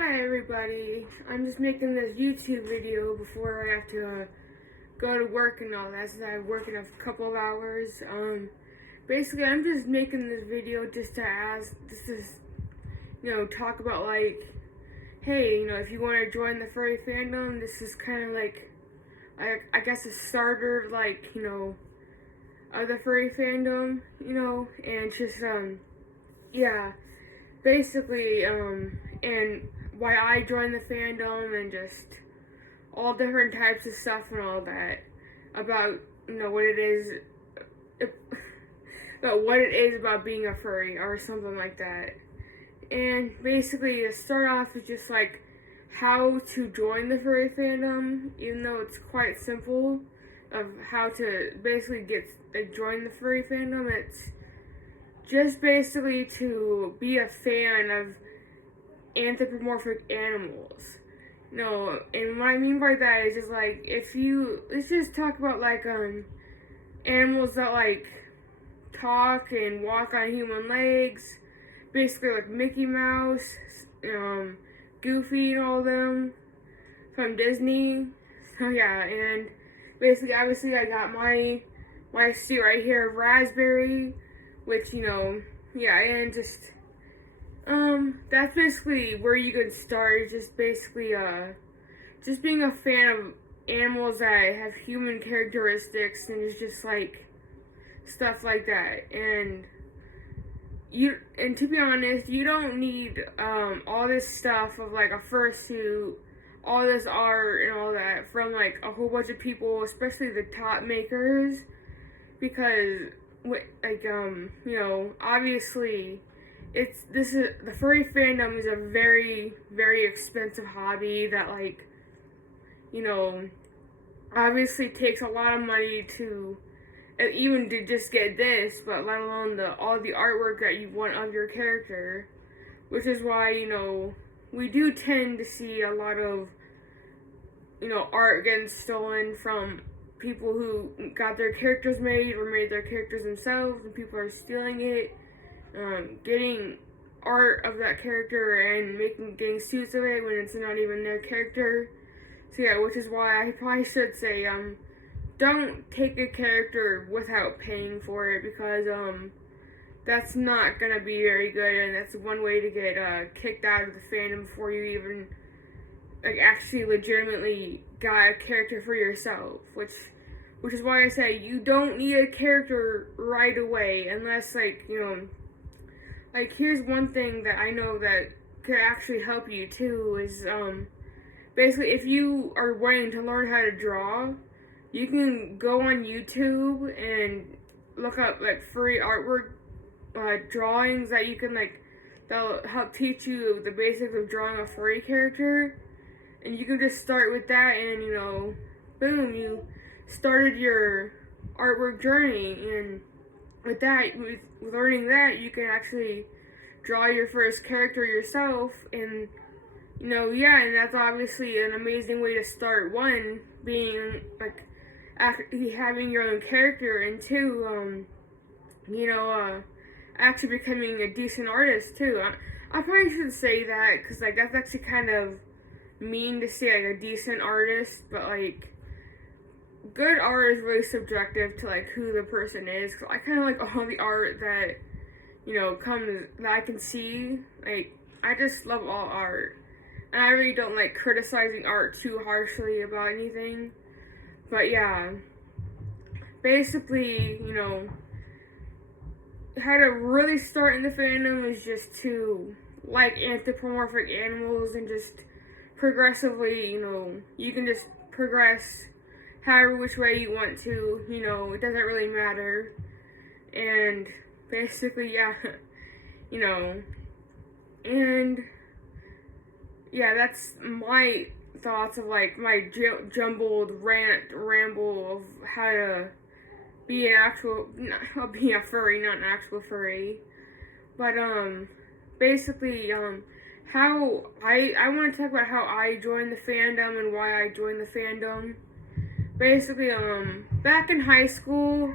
Hi everybody, I'm just making this YouTube video before I have to go to work and all that, since I work in a couple of hours. Basically I'm just making this video just to talk about like, hey, if you want to join the furry fandom, this is kind of like, I guess a starter, like, of the furry fandom, and just, yeah, basically, and why I joined the fandom and just all different types of stuff and all that about, what it is, about what it is about being a furry or something like that. And basically, to start off is just like how to join the furry fandom, even though it's quite simple of how to basically join the furry fandom. It's just basically to be a fan of anthropomorphic animals. And what I mean by that is just like, let's just talk about like animals that like talk and walk on human legs, basically like Mickey Mouse, Goofy and all of them from Disney. So yeah, and basically obviously I got my suit right here of Raspberry, which yeah, and just that's basically where you can start. Just basically just being a fan of animals that have human characteristics, and it's just like stuff like that. And to be honest, you don't need all this stuff of like a fursuit, all this art and all that from like a whole bunch of people, especially the top makers, because obviously the furry fandom is a very, very expensive hobby that obviously takes a lot of money to even to just get this, but let alone all the artwork that you want of your character, which is why, we do tend to see a lot of, art getting stolen from people who got their characters made or made their characters themselves, and people are stealing it, getting art of that character and getting suits of it when it's not even their character. So yeah, which is why I probably should say, don't take a character without paying for it, because that's not gonna be very good, and that's one way to get kicked out of the fandom before you even actually legitimately got a character for yourself, which is why I say you don't need a character right away, unless here's one thing that I know that could actually help you too, is basically if you are wanting to learn how to draw, you can go on YouTube and look up like furry artwork drawings that you can that'll help teach you the basics of drawing a furry character, and you can just start with that, and boom, you started your artwork journey. And with learning that, you can actually draw your first character yourself, and yeah, and that's obviously an amazing way to start. One, being having your own character, and two, actually becoming a decent artist too. I probably should say that, because that's actually kind of mean to say a decent artist, but good art is really subjective to who the person is. Cause I kind of like all the art that that I can see. I just love all art, and I really don't like criticizing art too harshly about anything. But yeah, basically, how to really start in the fandom is just to like anthropomorphic animals, and just progressively, you can just progress however which way you want to, it doesn't really matter. And basically, yeah, and yeah, that's my thoughts of my jumbled ramble of how to be a furry, not an actual furry. But basically, how I want to talk about how I joined the fandom and why I joined the fandom. Basically, back in high school,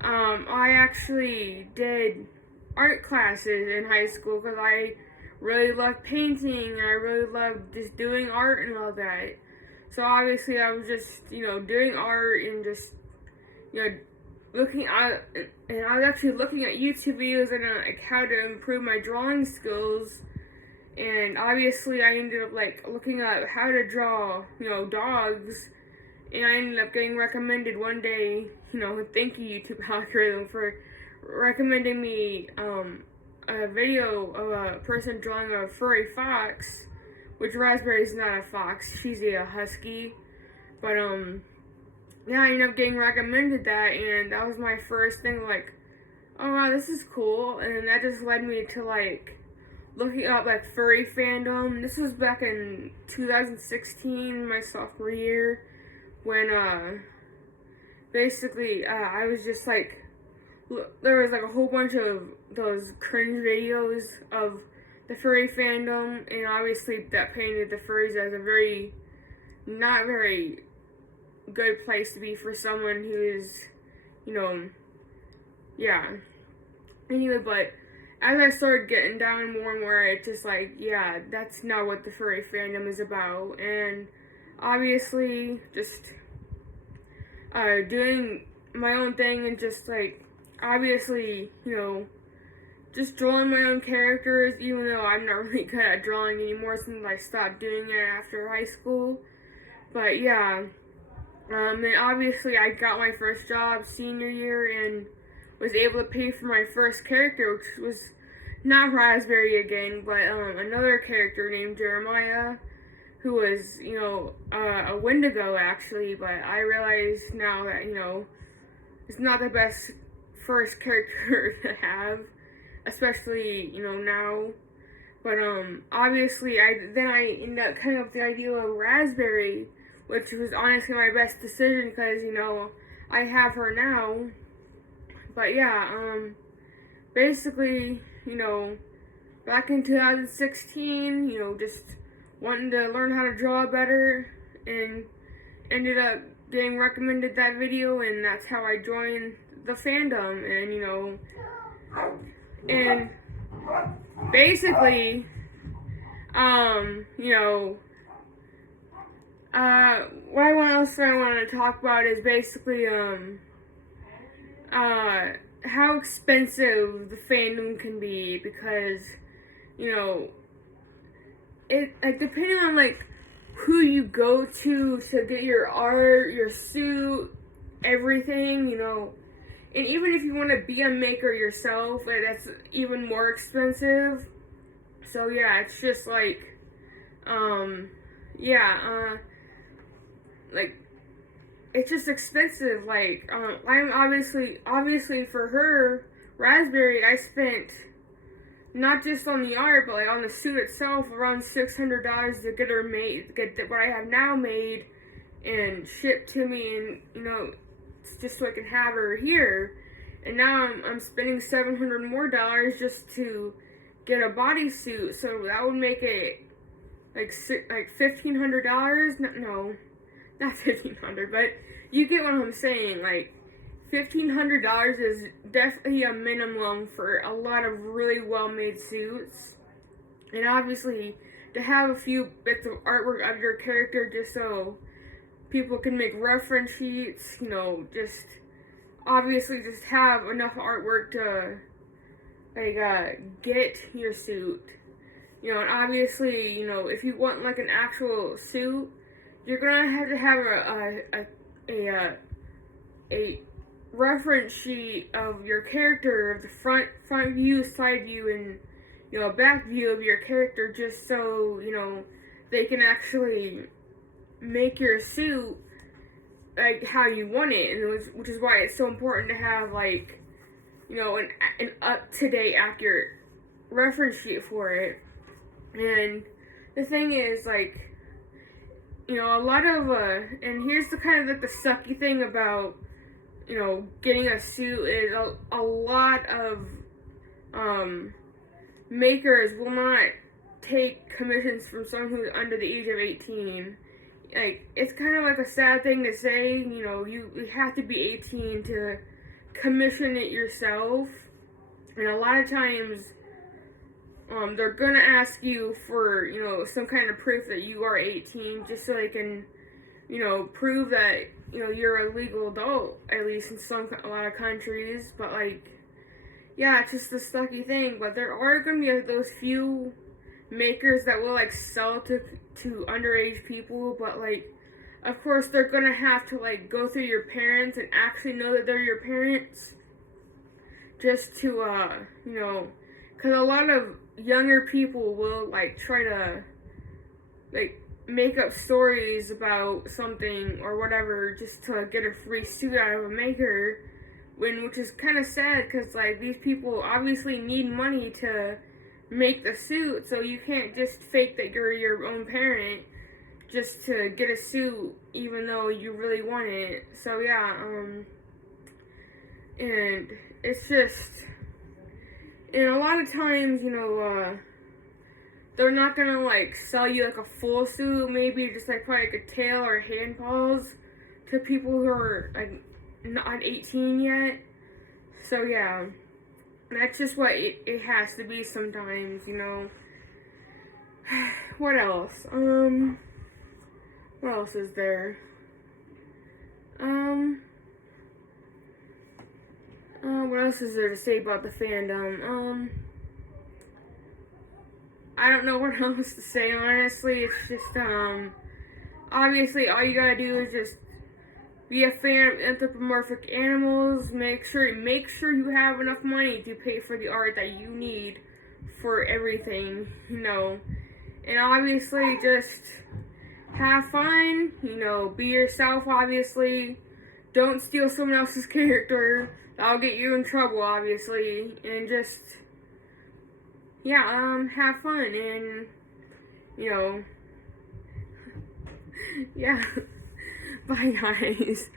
I actually did art classes in high school because I really love painting, and I really love just doing art and all that. So obviously I was just, doing art and just, looking at, and I was actually looking at YouTube videos on like how to improve my drawing skills. And obviously I ended up like looking at how to draw, dogs. And I ended up getting recommended one day, thank you YouTube algorithm for recommending me a video of a person drawing a furry fox, which Raspberry's not a fox, she's a husky. But yeah, I ended up getting recommended that, and that was my first thing, like, oh wow, this is cool. And then that just led me to like looking up like furry fandom. This was back in 2016, my sophomore year, when basically I was just like, there was like a whole bunch of those cringe videos of the furry fandom, and obviously that painted the furries as a not very good place to be for someone who is, yeah. Anyway, but as I started getting down more and more, it's just like, yeah, that's not what the furry fandom is about. And obviously, just doing my own thing and just like, obviously, just drawing my own characters, even though I'm not really good at drawing anymore since I stopped doing it after high school. But yeah, and obviously I got my first job senior year and was able to pay for my first character, which was not Raspberry again, but another character named Jeremiah, who was, a Wendigo actually. But I realize now that, it's not the best first character to have, especially, now. But obviously I ended up coming up with the idea of Raspberry, which was honestly my best decision because, I have her now. But yeah, basically, back in 2016, just wanting to learn how to draw better, and ended up getting recommended that video, and that's how I joined the fandom. And basically, what else I want to talk about is basically, how expensive the fandom can be, because, it, like, depending on, like, who you go to get your art, your suit, everything, and even if you want to be a maker yourself, like, that's even more expensive. So yeah, it's just like, like, it's just expensive. Like, I'm obviously for her, Raspberry, I spent not just on the art, but like on the suit itself, around $600 to get her made, get what I have now made and shipped to me, and just so I can have her here. And now I'm spending $700 more just to get a bodysuit, so that would make it like $1,500. No, not $1,500, but you get what I'm saying. Like, $1,500 is definitely a minimum for a lot of really well-made suits. And obviously, to have a few bits of artwork of your character just so people can make reference sheets, just obviously just have enough artwork to get your suit. And obviously, if you want like an actual suit, you're gonna have to have a reference sheet of your character, of the front view, side view, and a back view of your character, just so they can actually make your suit like how you want it, and which is why it's so important to have like an up-to-date accurate reference sheet for it. And the thing is, like, a lot of and here's the kind of like the sucky thing about getting a suit is a lot of makers will not take commissions from someone who's under the age of 18. Like, it's kind of like a sad thing to say, you have to be 18 to commission it yourself. And a lot of times, they're gonna ask you for, you know, some kind of proof that you are 18, just so they can, you know, prove that, you know, you're a legal adult, at least in a lot of countries. But like, yeah, it's just a sucky thing. But there are gonna be those few makers that will like sell to underage people, but like, of course they're gonna have to like go through your parents and actually know that they're your parents, just to you know, because a lot of younger people will like try to like make up stories about something or whatever just to get a free suit out of a maker, which is kind of sad, because like these people obviously need money to make the suit, so you can't just fake that you're your own parent just to get a suit even though you really want it. So yeah, and it's just, and a lot of times, you know, they're not gonna like sell you like a full suit, maybe just like probably like a tail or hand paws to people who are like not 18 yet. So yeah, that's just what it has to be sometimes, you know. What else? What else is there? What else is there to say about the fandom? I don't know what else to say, honestly. It's just, obviously all you gotta do is just be a fan of anthropomorphic animals. Make sure you have enough money to pay for the art that you need for everything, you know. And obviously just have fun, you know, be yourself, obviously. Don't steal someone else's character. That'll get you in trouble, obviously. And just, yeah, have fun and, you know, yeah. Bye, guys.